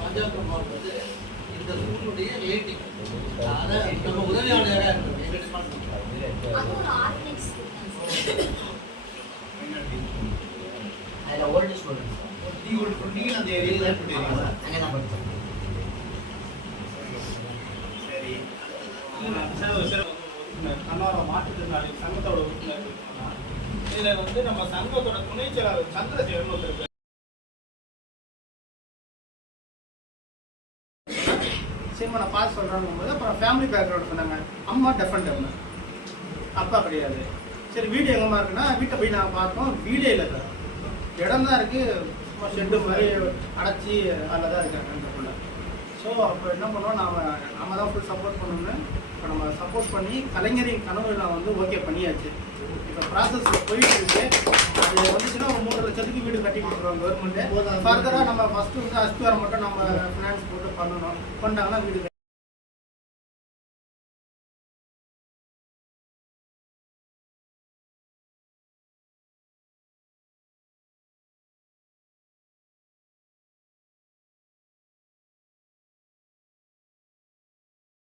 அதான். இந்த ஸ்கூலுடைய ரிலேட்டிவ் அதாவது நம்ம உதவியாளராக இருக்கணும். எங்கள் டிபார்ட்மெண்ட் அது அதில் ஓல்டு ஸ்டூடெண்ட்ஸ் அந்த ஏரியால பண்ணிருக்கீங்களா அங்கே தான் படித்தோம் சரி. கண்ணோர மாற்றுத்திறனாளி சங்கத்தோட உறுப்பினர். இதுல வந்து நம்ம சங்கத்தோட துணை செயலாளர் ஒருத்தர். சரி நான் பார்த்து சொல்கிறாங்க போது அப்புறம் ஃபேமிலி பேக்ரவுண்ட் சொன்னாங்க. அம்மா டெஃபன் இருந்தாங்க அப்பா கிடையாது. சரி வீடு எங்கம்மா இருக்குன்னா வீட்டை போய் நாங்கள் பார்த்தோம் வீடே இல்லை சார். இடம் தான் இருக்கு. சும்மா ஷெட்டு மாதிரி அடைச்சி அதில் தான் இருக்காங்க அந்த புள்ள ஸோ அப்போ என்ன பண்ணோம்? நாம நாம தான் ஃபுல் சப்போர்ட் பண்ணணும்னு இப்போ நம்ம சப்போர்ட் பண்ணி கலைஞரின் கனவு நான் வந்து ஓகே பண்ணியாச்சு. இப்போ ப்ராசஸ் போயிட்டு இருக்கு. அது வந்துச்சுன்னா ஒரு மூணு லட்சத்துக்கு வீடு கட்டி கொடுத்துருவாங்க கவர்மெண்ட்டு ஃபர்தராக நம்ம ஃபஸ்ட்டு வந்து அஸ்திவாரம் மட்டும் நம்ம ஃபினான்ஸ் போட்டு பண்ணணும். பண்ணாங்கன்னா வீடு